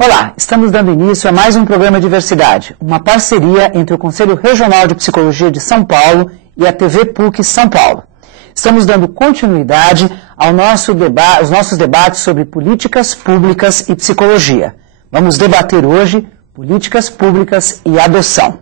Olá, estamos dando início a mais um programa Diversidade, uma parceria entre o Conselho Regional de Psicologia de São Paulo e a TV PUC São Paulo. Estamos dando continuidade aos nossos debates sobre políticas públicas e psicologia. Vamos debater hoje políticas públicas e adoção.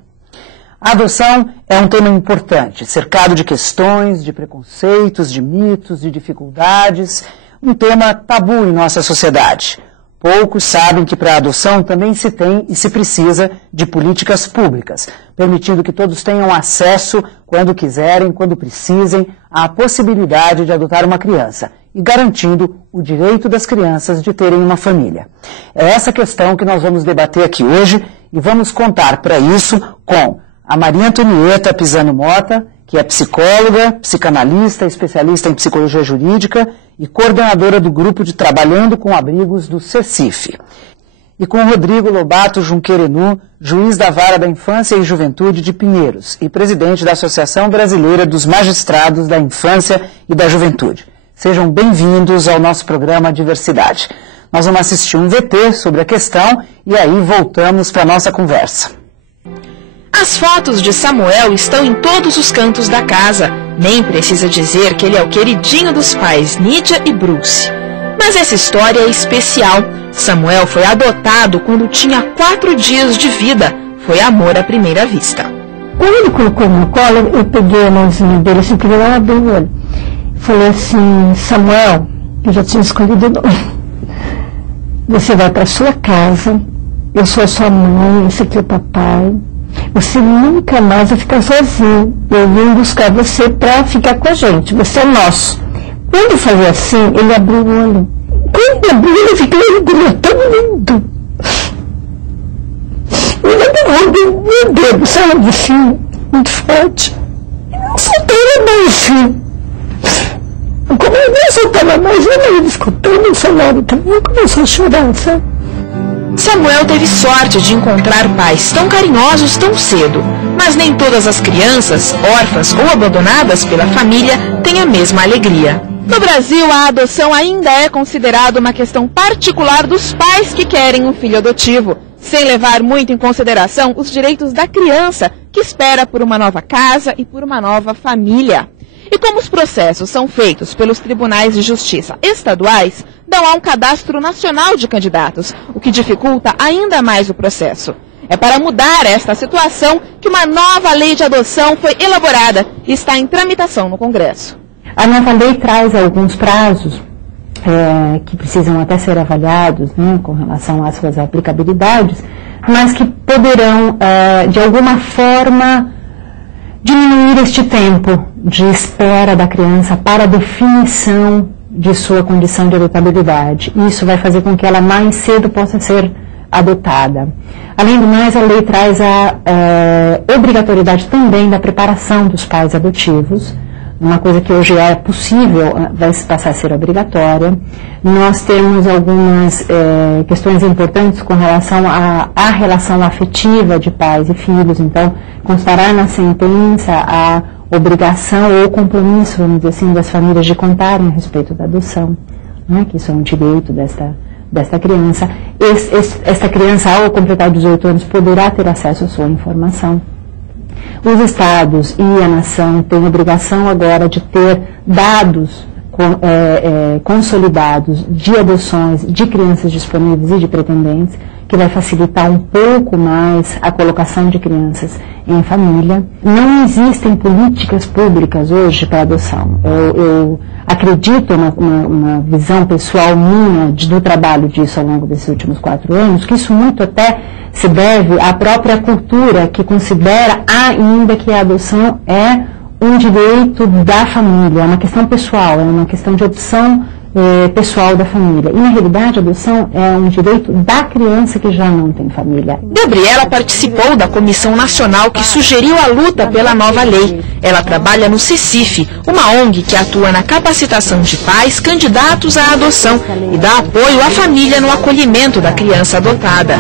A adoção é um tema importante, cercado de questões, de preconceitos, de mitos, de dificuldades, um tema tabu em nossa sociedade. Poucos sabem que para a adoção também se tem e se precisa de políticas públicas, permitindo que todos tenham acesso, quando quiserem, quando precisem, à possibilidade de adotar uma criança e garantindo o direito das crianças de terem uma família. É essa questão que nós vamos debater aqui hoje e vamos contar para isso com a Maria Antonieta Pisano Mota, que é psicóloga, psicanalista, especialista em psicologia jurídica e coordenadora do grupo de Trabalhando com Abrigos do CECIF. E com o Rodrigo Lobato Junquerenu, juiz da Vara da Infância e Juventude de Pinheiros e presidente da Associação Brasileira dos Magistrados da Infância e da Juventude. Sejam bem-vindos ao nosso programa Diversidade. Nós vamos assistir um VT sobre a questão e aí voltamos para a nossa conversa. As fotos de Samuel estão em todos os cantos da casa. Nem precisa dizer que ele é o queridinho dos pais, Nídia e Bruce. Mas essa história é especial. Samuel foi adotado quando tinha 4 dias de vida. Foi amor à primeira vista. Quando ele colocou no colo, eu peguei a mãozinha dele, assim, que ele abriu o olho. Falei assim, Samuel, eu já tinha escolhido o nome. Você vai para sua casa, eu sou a sua mãe, esse aqui é o papai. Você nunca mais vai ficar sozinho. Eu vim buscar você para ficar com a gente. Você é nosso. Quando fazia assim, ele abriu o olho. Quando ele abriu, ele ficou tão lindo. Ele abriu meu dedo, sabe, assim, muito forte. E não soltava mais, assim. Como ele não soltava mais, ele escutando o cenário também, começou a chorar, sabe? Samuel teve sorte de encontrar pais tão carinhosos tão cedo, mas nem todas as crianças, órfãs ou abandonadas pela família, têm a mesma alegria. No Brasil, a adoção ainda é considerada uma questão particular dos pais que querem um filho adotivo, sem levar muito em consideração os direitos da criança, que espera por uma nova casa e por uma nova família. E como os processos são feitos pelos tribunais de justiça estaduais, não há um cadastro nacional de candidatos, o que dificulta ainda mais o processo. É para mudar esta situação que uma nova lei de adoção foi elaborada e está em tramitação no Congresso. A nova lei traz alguns prazos que precisam até ser avaliados, né, com relação às suas aplicabilidades, mas que poderão, de alguma forma, diminuir este tempo de espera da criança para a definição de sua condição de adotabilidade. Isso vai fazer com que ela mais cedo possa ser adotada. Além do mais, a lei traz a obrigatoriedade também da preparação dos pais adotivos, uma coisa que hoje é possível, vai passar a ser obrigatória. Nós temos algumas questões importantes com relação à relação afetiva de pais e filhos, então constará na sentença a obrigação ou compromisso, vamos dizer assim, das famílias de contarem a respeito da adoção, né, que isso é um direito desta criança. Esta criança, ao completar 18 anos, poderá ter acesso à sua informação. Os estados e a nação têm obrigação agora de ter dados consolidados de adoções de crianças disponíveis e de pretendentes, que vai facilitar um pouco mais a colocação de crianças em família. Não existem políticas públicas hoje para adoção. Eu acredito, uma visão pessoal minha do trabalho disso ao longo desses últimos 4 anos, que isso muito até se deve à própria cultura, que considera ainda que a adoção é um direito da família, é uma questão pessoal, é uma questão de opção pessoal da família. E, na realidade, a adoção é um direito da criança que já não tem família. Gabriela participou da comissão nacional que sugeriu a luta pela nova lei. Ela trabalha no CECIF, uma ONG que atua na capacitação de pais candidatos à adoção e dá apoio à família no acolhimento da criança adotada.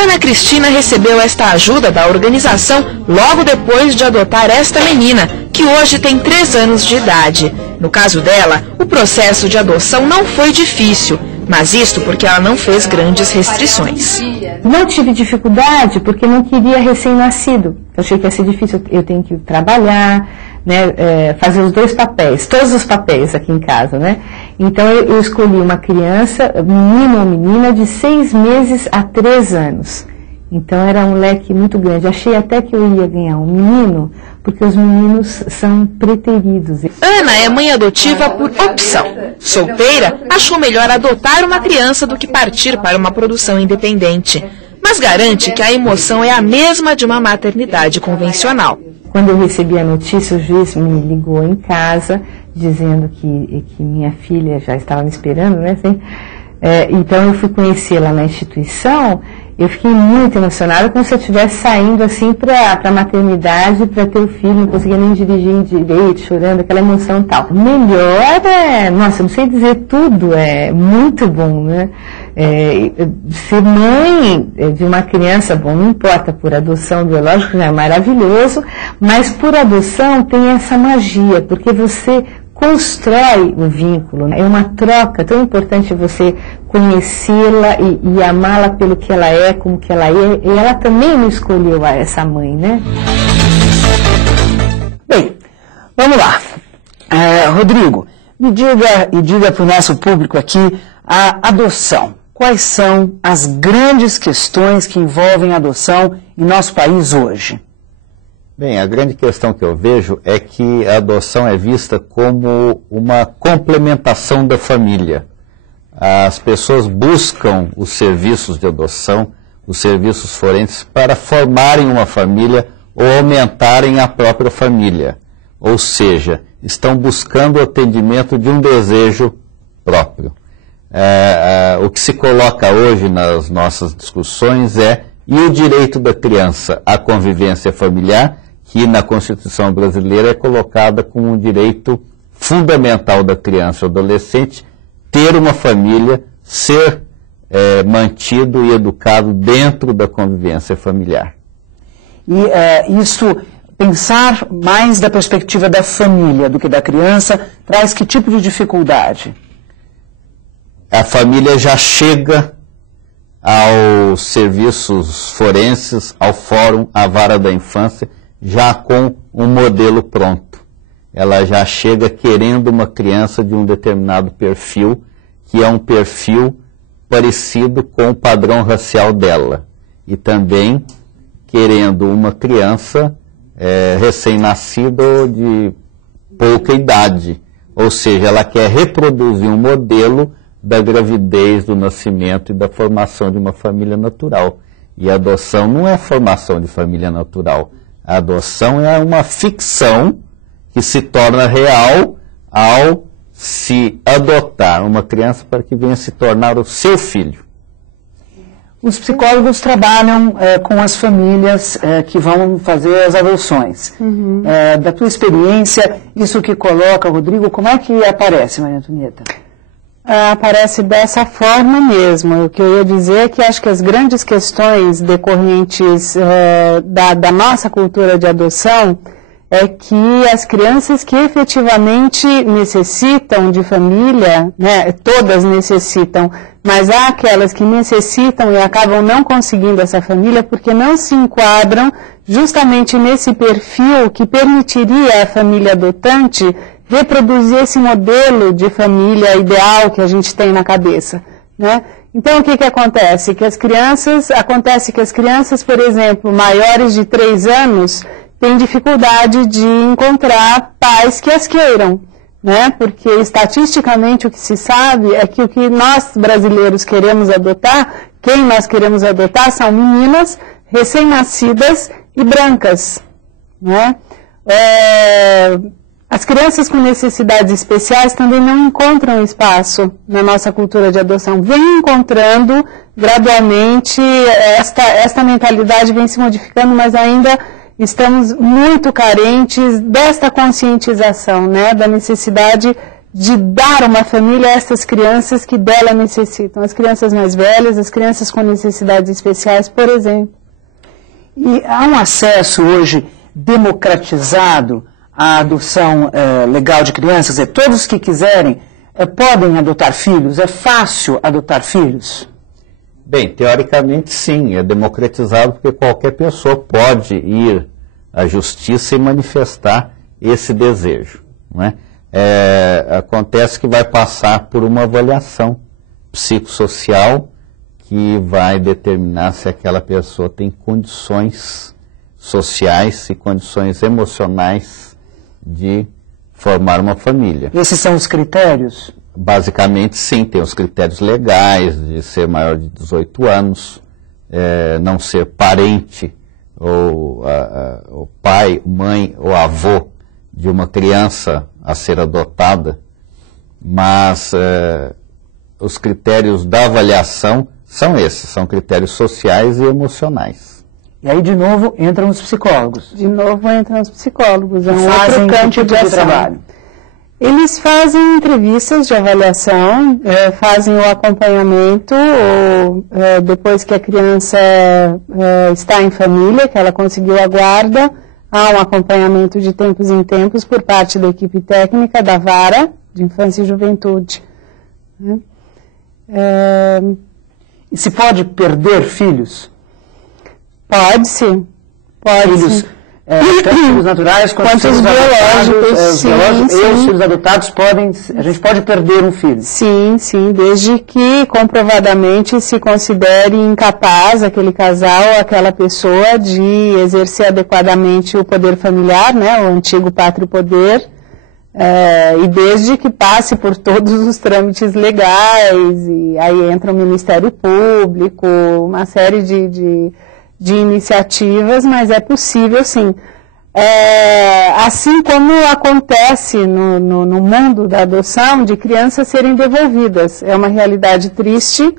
Ana Cristina recebeu esta ajuda da organização logo depois de adotar esta menina, que hoje tem 3 anos de idade. No caso dela, o processo de adoção não foi difícil. Mas isto porque ela não fez grandes restrições. Não tive dificuldade porque não queria recém-nascido. Eu achei que ia ser difícil, eu tenho que trabalhar, né, fazer os dois papéis, todos os papéis aqui em casa, né? Então eu escolhi uma criança, menino ou menina, de 6 meses a 3 anos. Então era um leque muito grande. Achei até que eu ia ganhar um menino, porque os meninos são preteridos. Ana é mãe adotiva por opção. Solteira, achou melhor adotar uma criança do que partir para uma produção independente. Mas garante que a emoção é a mesma de uma maternidade convencional. Quando eu recebi a notícia, o juiz me ligou em casa, dizendo que minha filha já estava me esperando, né? Assim, então eu fui conhecê-la na instituição. Eu fiquei muito emocionada, como se eu estivesse saindo assim para a maternidade, para ter o filho, não conseguia nem dirigir direito, chorando, aquela emoção e tal. Melhor nossa, não sei dizer tudo, é muito bom, né? Ser mãe de uma criança, bom, não importa, por adoção biológica já é maravilhoso, mas por adoção tem essa magia, porque você constrói o vínculo, é uma troca tão importante você conhecê-la e amá-la pelo que ela é, como que ela é, e ela também não escolheu essa mãe, né? Bem, vamos lá. Rodrigo, me diga para o nosso público aqui a adoção. Quais são as grandes questões que envolvem a adoção em nosso país hoje? Bem, a grande questão que eu vejo é que a adoção é vista como uma complementação da família. As pessoas buscam os serviços de adoção, os serviços forenses, para formarem uma família ou aumentarem a própria família. Ou seja, estão buscando o atendimento de um desejo próprio. O que se coloca hoje nas nossas discussões e o direito da criança à convivência familiar, que na Constituição brasileira é colocada como um direito fundamental da criança ou adolescente, ter uma família, ser mantido e educado dentro da convivência familiar. E isso, pensar mais da perspectiva da família do que da criança, traz que tipo de dificuldade? A família já chega aos serviços forenses, ao fórum, à vara da infância, já com um modelo pronto. Ela já chega querendo uma criança de um determinado perfil, que é um perfil parecido com o padrão racial dela. E também querendo uma criança recém-nascida ou de pouca idade. Ou seja, ela quer reproduzir um modelo da gravidez, do nascimento e da formação de uma família natural. E a adoção não é formação de família natural. A adoção é uma ficção que se torna real ao se adotar uma criança para que venha se tornar o seu filho. Os psicólogos trabalham com as famílias que vão fazer as adoções. Uhum. Da tua experiência, isso que coloca, Rodrigo, como é que aparece, Maria Antonieta? Aparece dessa forma mesmo. O que eu ia dizer é que acho que as grandes questões decorrentes da nossa cultura de adoção é que as crianças que efetivamente necessitam de família, né, todas necessitam, mas há aquelas que necessitam e acabam não conseguindo essa família porque não se enquadram justamente nesse perfil que permitiria à família adotante reproduzir esse modelo de família ideal que a gente tem na cabeça, né? Então, o que acontece? Acontece que as crianças, por exemplo, maiores de 3 anos, têm dificuldade de encontrar pais que as queiram, né? Porque, estatisticamente, o que se sabe é que o que nós, brasileiros, queremos adotar, quem nós queremos adotar, são meninas recém-nascidas e brancas, né? As crianças com necessidades especiais também não encontram espaço na nossa cultura de adoção. Vem encontrando gradualmente, esta mentalidade vem se modificando, mas ainda estamos muito carentes desta conscientização, né, da necessidade de dar uma família a essas crianças que dela necessitam. As crianças mais velhas, as crianças com necessidades especiais, por exemplo. E há um acesso hoje democratizado a adoção legal de crianças, todos que quiserem podem adotar filhos? É fácil adotar filhos? Bem, teoricamente sim, é democratizado porque qualquer pessoa pode ir à justiça e manifestar esse desejo, não é? Acontece que vai passar por uma avaliação psicossocial que vai determinar se aquela pessoa tem condições sociais e condições emocionais de formar uma família. Esses são os critérios? Basicamente, sim, tem os critérios legais de ser maior de 18 anos, não ser parente, ou o pai, mãe ou avô de uma criança a ser adotada, mas os critérios da avaliação são esses, são critérios sociais e emocionais. E aí, de novo, entram os psicólogos. De novo entram os psicólogos, é um Fazem outro campo de trabalho. Eles fazem entrevistas de avaliação, fazem o acompanhamento, depois que a criança está em família, que ela conseguiu a guarda, há um acompanhamento de tempos em tempos por parte da equipe técnica da Vara de Infância e Juventude. E se pode perder filhos? Pode sim. Pode filhos, sim. Tanto filhos naturais quanto os filhos biológicos. Sim, e os filhos adotados a gente pode perder um filho. Sim, sim, desde que comprovadamente se considere incapaz aquele casal ou aquela pessoa de exercer adequadamente o poder familiar, né, o antigo pátrio poder, e desde que passe por todos os trâmites legais, e aí entra o Ministério Público, uma série de iniciativas, mas é possível sim. Assim como acontece no mundo da adoção, de crianças serem devolvidas. É uma realidade triste,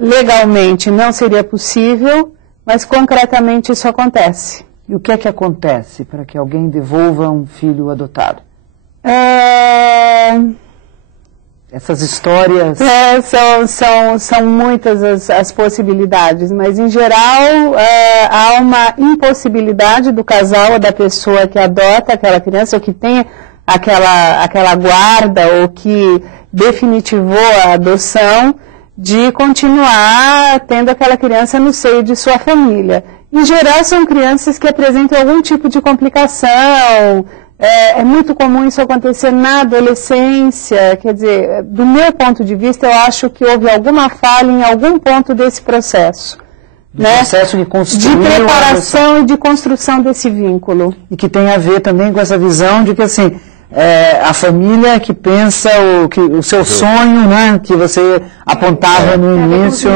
legalmente não seria possível, mas concretamente isso acontece. E o que é que acontece para que alguém devolva um filho adotado? Essas histórias... São muitas as possibilidades, mas em geral há uma impossibilidade do casal ou da pessoa que adota aquela criança ou que tem aquela guarda ou que definitivou a adoção de continuar tendo aquela criança no seio de sua família. Em geral são crianças que apresentam algum tipo de complicação. É muito comum isso acontecer na adolescência, quer dizer, do meu ponto de vista, eu acho que houve alguma falha em algum ponto desse processo. Processo de construir... De preparação e de construção desse vínculo. E que tem a ver também com essa visão de que, assim, a família que pensa o seu sonho, né, que você apontava no início,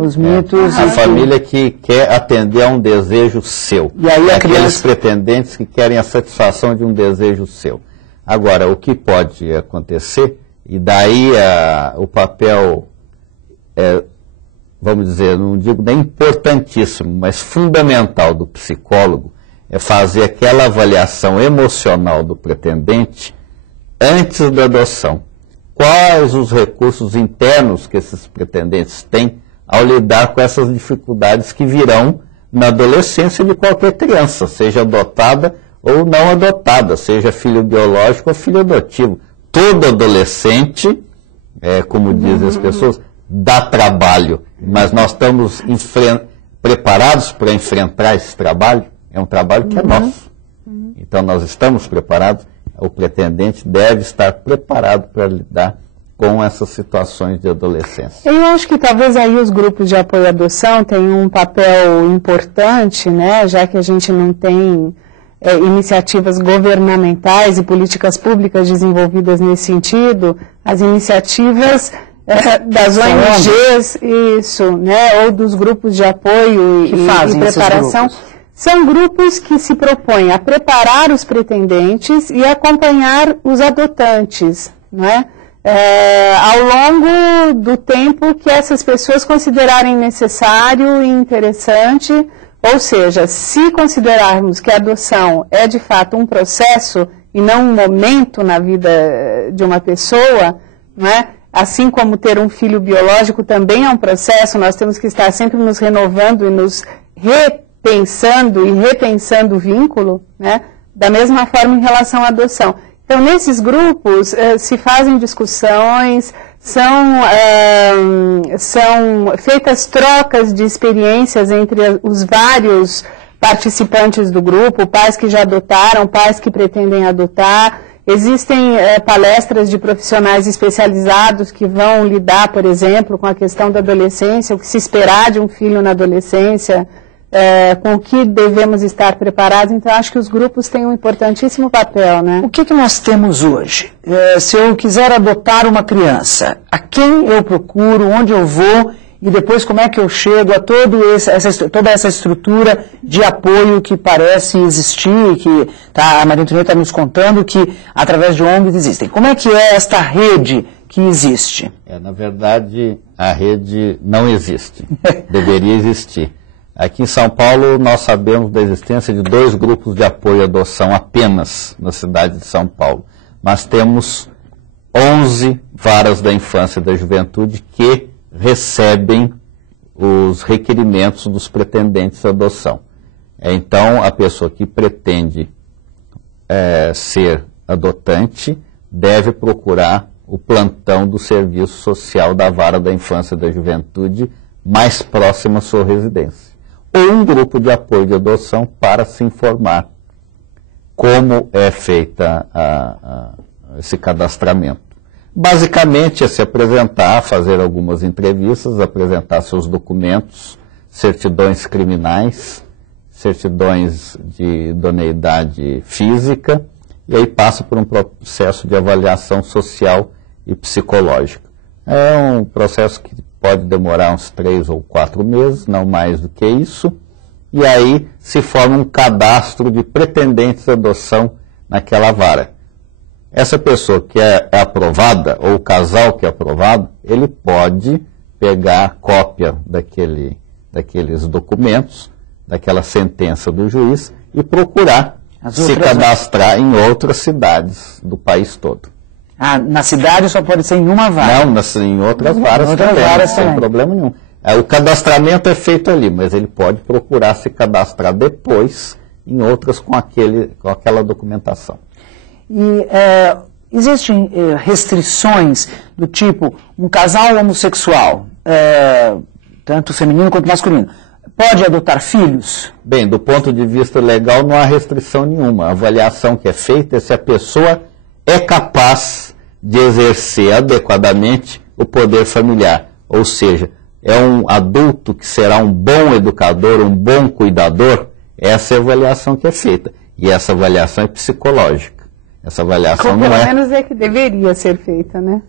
os mitos. A família que quer atender a um desejo seu. E aí aqueles pretendentes que querem a satisfação de um desejo seu. Agora, o que pode acontecer, e daí o papel, vamos dizer, não digo nem importantíssimo, mas fundamental do psicólogo, é fazer aquela avaliação emocional do pretendente antes da adoção. Quais os recursos internos que esses pretendentes têm ao lidar com essas dificuldades que virão na adolescência de qualquer criança, seja adotada ou não adotada, seja filho biológico ou filho adotivo. Todo adolescente, como dizem as pessoas, dá trabalho, mas nós estamos preparados para enfrentar esse trabalho. É um trabalho que é nosso. Então nós estamos preparados, o pretendente deve estar preparado para lidar com essas situações de adolescência. Eu acho que talvez aí os grupos de apoio à adoção tenham um papel importante, né, já que a gente não tem iniciativas governamentais e políticas públicas desenvolvidas nesse sentido, as iniciativas das ONGs, isso, né, ou dos grupos de apoio e preparação. São grupos que se propõem a preparar os pretendentes e acompanhar os adotantes, não é? Ao longo do tempo que essas pessoas considerarem necessário e interessante, ou seja, se considerarmos que a adoção é de fato um processo e não um momento na vida de uma pessoa, não é? Assim como ter um filho biológico também é um processo, nós temos que estar sempre nos renovando e nos pensando e repensando o vínculo, né? Da mesma forma em relação à adoção. Então, nesses grupos se fazem discussões, são feitas trocas de experiências entre os vários participantes do grupo, pais que já adotaram, pais que pretendem adotar. Existem palestras de profissionais especializados que vão lidar, por exemplo, com a questão da adolescência, o que se esperar de um filho na adolescência, com o que devemos estar preparados. Então, acho que os grupos têm um importantíssimo papel, né? O que nós temos hoje? Se eu quiser adotar uma criança, a quem eu procuro, onde eu vou e depois como é que eu chego a toda essa estrutura de apoio que parece existir, que a Maria Antonieta está nos contando que através de ONGs existem. Como é que é esta rede que existe? Na verdade, a rede não existe. Deveria existir. Aqui em São Paulo, nós sabemos da existência de 2 grupos de apoio à adoção apenas na cidade de São Paulo. Mas temos 11 varas da infância e da juventude que recebem os requerimentos dos pretendentes à adoção. Então, a pessoa que pretende ser adotante deve procurar o plantão do Serviço Social da Vara da Infância e da Juventude mais próximo à sua residência. Ou um grupo de apoio de adoção para se informar como é feita esse cadastramento. Basicamente é se apresentar, fazer algumas entrevistas, apresentar seus documentos, certidões criminais, certidões de idoneidade física, e aí passa por um processo de avaliação social e psicológica. É um processo que pode demorar uns 3 ou 4 meses, não mais do que isso, e aí se forma um cadastro de pretendentes à adoção naquela vara. Essa pessoa que é aprovada, ou o casal que é aprovado, ele pode pegar a cópia daqueles documentos, daquela sentença do juiz, e procurar se cadastrar em outras cidades do país todo. Na cidade só pode ser em uma vara? Não, em outras varas também, sem problema nenhum. O cadastramento é feito ali, mas ele pode procurar se cadastrar depois em outras com aquela documentação. E existem restrições do tipo, um casal homossexual, tanto feminino quanto masculino, pode adotar filhos? Bem, do ponto de vista legal não há restrição nenhuma. A avaliação que é feita é se a pessoa é capaz de exercer adequadamente o poder familiar. Ou seja, é um adulto que será um bom educador, um bom cuidador. Essa é a avaliação que é feita. E essa avaliação é psicológica. Essa avaliação não pelo menos é que deveria ser feita, né?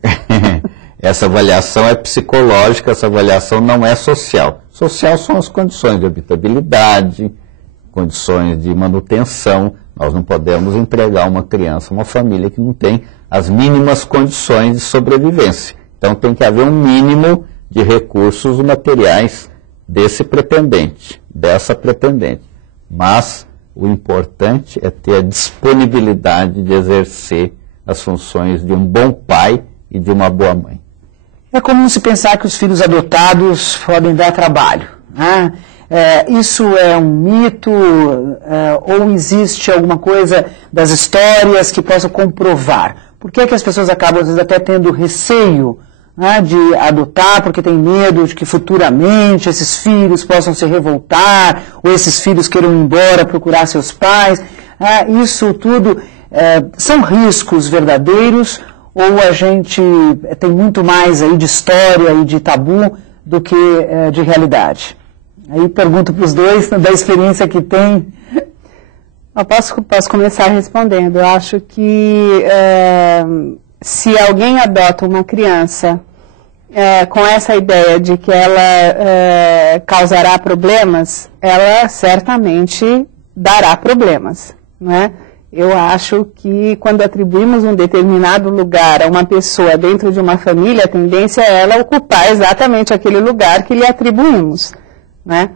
Essa avaliação é psicológica, essa avaliação não é social. Social são as condições de habitabilidade, condições de manutenção. Nós não podemos entregar uma criança, uma família que não tem as mínimas condições de sobrevivência. Então tem que haver um mínimo de recursos materiais desse pretendente, dessa pretendente. Mas o importante é ter a disponibilidade de exercer as funções de um bom pai e de uma boa mãe. É comum se pensar que os filhos adotados podem dar trabalho, né? Isso é um mito ou existe alguma coisa das histórias que possa comprovar? Por que as pessoas acabam, às vezes, até tendo receio, né, de adotar, porque tem medo de que futuramente esses filhos possam se revoltar, ou esses filhos queiram ir embora procurar seus pais? Isso tudo são riscos verdadeiros, ou a gente tem muito mais aí de história e de tabu do que de realidade? Aí pergunto para os dois, da experiência que tem. Eu posso começar respondendo. Eu acho que se alguém adota uma criança com essa ideia de que ela causará problemas, ela certamente dará problemas, né? Eu acho que quando atribuímos um determinado lugar a uma pessoa dentro de uma família, a tendência é ela ocupar exatamente aquele lugar que lhe atribuímos, né?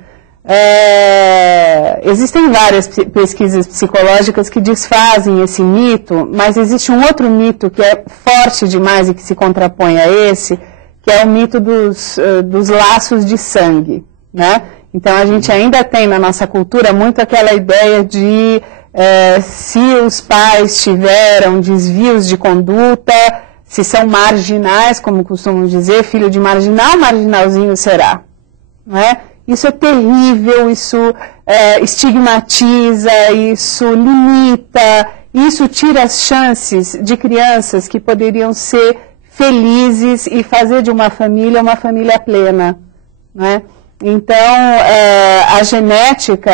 Existem várias pesquisas psicológicas que desfazem esse mito, mas existe um outro mito que é forte demais e que se contrapõe a esse, que é o mito dos laços de sangue, né? Então a gente ainda tem na nossa cultura muito aquela ideia de se os pais tiveram desvios de conduta, se são marginais, como costumam dizer, filho de marginal, marginalzinho será. Não é? Isso é terrível, isso estigmatiza, isso limita, isso tira as chances de crianças que poderiam ser felizes e fazer de uma família plena. Não é? Então, a genética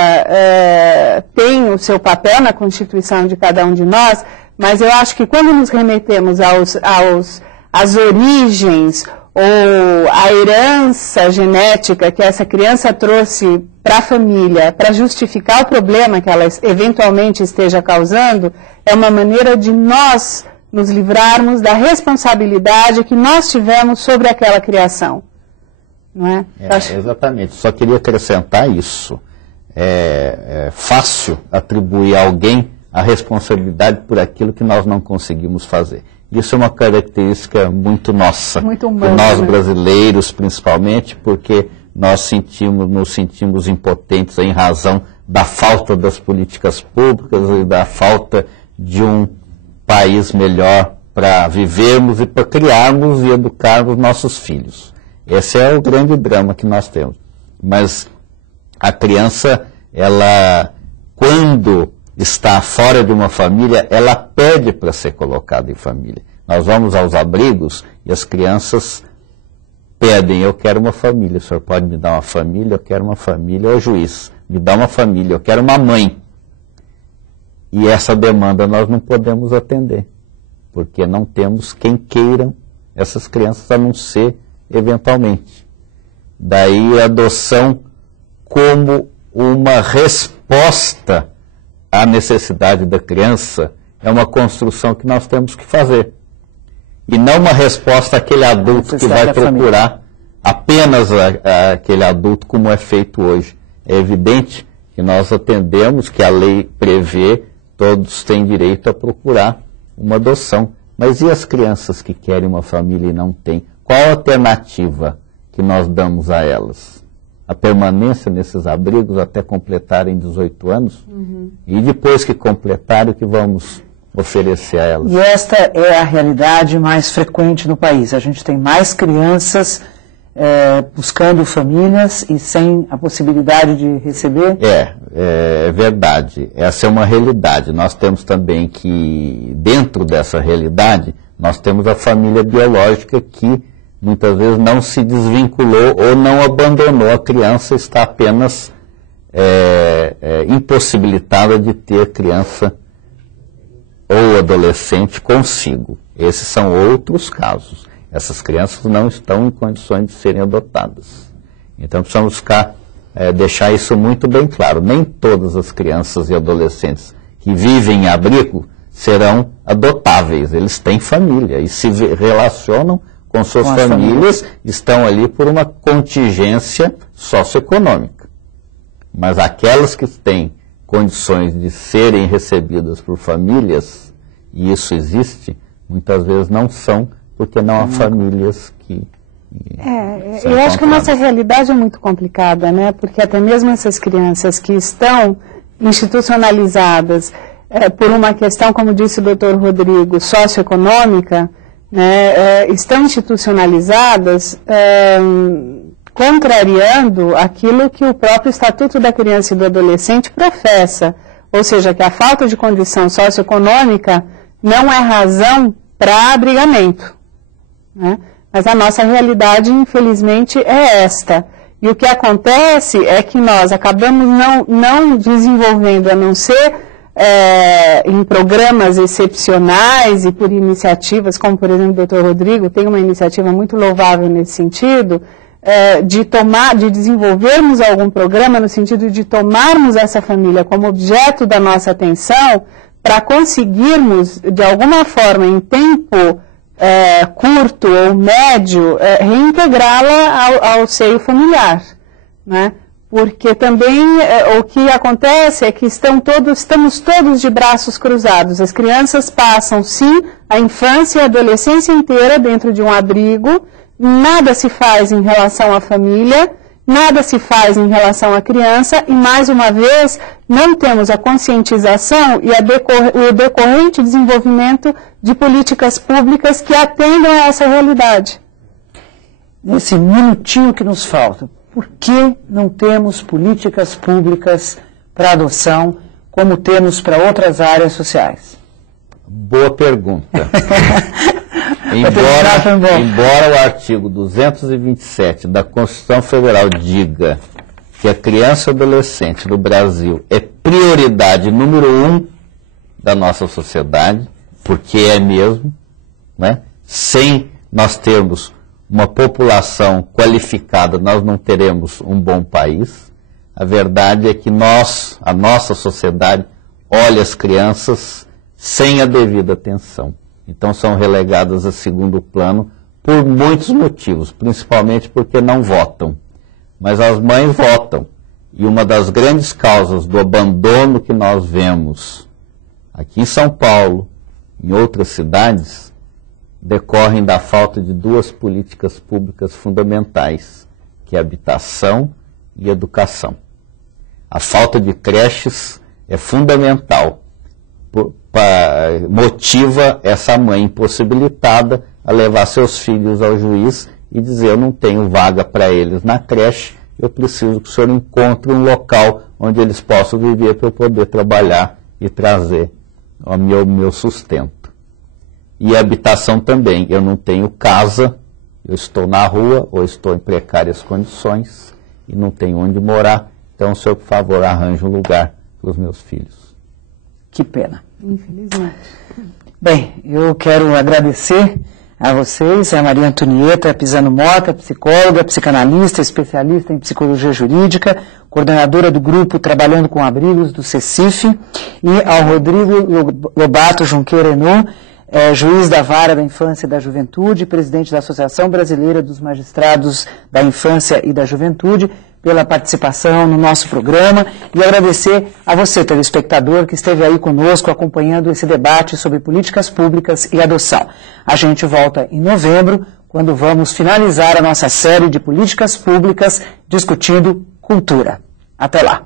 tem o seu papel na constituição de cada um de nós, mas eu acho que quando nos remetemos às origens ou à herança genética que essa criança trouxe para a família, para justificar o problema que ela eventualmente esteja causando, é uma maneira de nós nos livrarmos da responsabilidade que nós tivemos sobre aquela criação. Não é? Exatamente. Só queria acrescentar isso. É fácil atribuir a alguém a responsabilidade por aquilo que nós não conseguimos fazer. Isso é uma característica muito nossa, muito humana, nós brasileiros principalmente, porque nós nos sentimos impotentes em razão da falta das políticas públicas e da falta de um país melhor para vivermos e para criarmos e educarmos nossos filhos. Esse é o grande drama que nós temos. Mas a criança, ela, quando está fora de uma família, ela pede para ser colocada em família. Nós vamos aos abrigos e as crianças pedem, eu quero uma família, o senhor pode me dar uma família? Eu quero uma família. Ô juiz, me dá uma família, eu quero uma mãe. E essa demanda nós não podemos atender, porque não temos quem queiram essas crianças, a não ser eventualmente. Daí a adoção como uma resposta à necessidade da criança é uma construção que nós temos que fazer. E não uma resposta àquele adulto que vai procurar apenas aquele adulto como é feito hoje. É evidente que nós atendemos, que a lei prevê, todos têm direito a procurar uma adoção. Mas e as crianças que querem uma família e não têm? Qual a alternativa que nós damos a elas? A permanência nesses abrigos até completarem 18 anos? E depois que completarem, o que vamos oferecer a elas? E esta é a realidade mais frequente no país. A gente tem mais crianças buscando famílias e sem a possibilidade de receber? É verdade. Essa é uma realidade. Nós temos também que, dentro dessa realidade, nós temos a família biológica que muitas vezes não se desvinculou ou não abandonou a criança, está apenas impossibilitada de ter criança ou adolescente consigo. Esses são outros casos. Essas crianças não estão em condições de serem adotadas. Então precisamos deixar isso muito bem claro. Nem todas as crianças e adolescentes que vivem em abrigo serão adotáveis. Eles têm família e se relacionam com suas famílias, estão ali por uma contingência socioeconômica. Mas aquelas que têm condições de serem recebidas por famílias, e isso existe, muitas vezes não são, porque não há famílias que... eu acho que a nossa realidade é muito complicada, né? Porque até mesmo essas crianças que estão institucionalizadas por uma questão, como disse o doutor Rodrigo, socioeconômica, né, estão institucionalizadas contrariando aquilo que o próprio Estatuto da Criança e do Adolescente professa, ou seja, que a falta de condição socioeconômica não é razão para abrigamento, né? Mas a nossa realidade, infelizmente, é esta. E o que acontece é que nós acabamos não desenvolvendo, a não ser em programas excepcionais e por iniciativas, como por exemplo o Dr. Rodrigo tem uma iniciativa muito louvável nesse sentido, de desenvolvermos algum programa no sentido de tomarmos essa família como objeto da nossa atenção para conseguirmos, de alguma forma, em tempo curto ou médio, reintegrá-la ao seio familiar, né? Porque também o que acontece é que estamos todos de braços cruzados. As crianças passam, sim, a infância e a adolescência inteira dentro de um abrigo, nada se faz em relação à família, nada se faz em relação à criança e, mais uma vez, não temos a conscientização e o decorrente desenvolvimento de políticas públicas que atendam a essa realidade. Nesse minutinho que nos falta, por que não temos políticas públicas para adoção como temos para outras áreas sociais? Boa pergunta. Embora o artigo 227 da Constituição Federal diga que a criança e o adolescente no Brasil é prioridade número 1 da nossa sociedade, porque é mesmo, né? Sem nós termos uma população qualificada, nós não teremos um bom país. A verdade é que a nossa sociedade, olha as crianças sem a devida atenção. Então são relegadas a segundo plano por muitos motivos, principalmente porque não votam. Mas as mães votam. E uma das grandes causas do abandono que nós vemos aqui em São Paulo, em outras cidades, decorrem da falta de duas políticas públicas fundamentais, que é habitação e educação. A falta de creches é fundamental, motiva essa mãe impossibilitada a levar seus filhos ao juiz e dizer: eu não tenho vaga para eles na creche, eu preciso que o senhor encontre um local onde eles possam viver para eu poder trabalhar e trazer o meu sustento. E a habitação também, eu não tenho casa, eu estou na rua ou estou em precárias condições e não tenho onde morar, então o senhor, por favor, arranje um lugar para os meus filhos. Que pena. Infelizmente. Bem, eu quero agradecer a vocês, a Maria Antonieta Pisano Mota, psicóloga, psicanalista, especialista em psicologia jurídica, coordenadora do grupo Trabalhando com Abrigos do CECIF, e ao Rodrigo Lobato Junqueira Henault, juiz da Vara da Infância e da Juventude, presidente da Associação Brasileira dos Magistrados da Infância e da Juventude, pela participação no nosso programa, e agradecer a você, telespectador, que esteve aí conosco acompanhando esse debate sobre políticas públicas e adoção. A gente volta em novembro, quando vamos finalizar a nossa série de políticas públicas discutindo cultura. Até lá!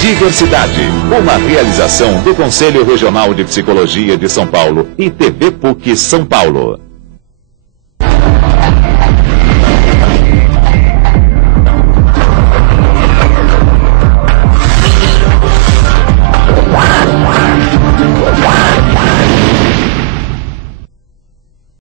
Diversidade, uma realização do Conselho Regional de Psicologia de São Paulo e TV PUC São Paulo.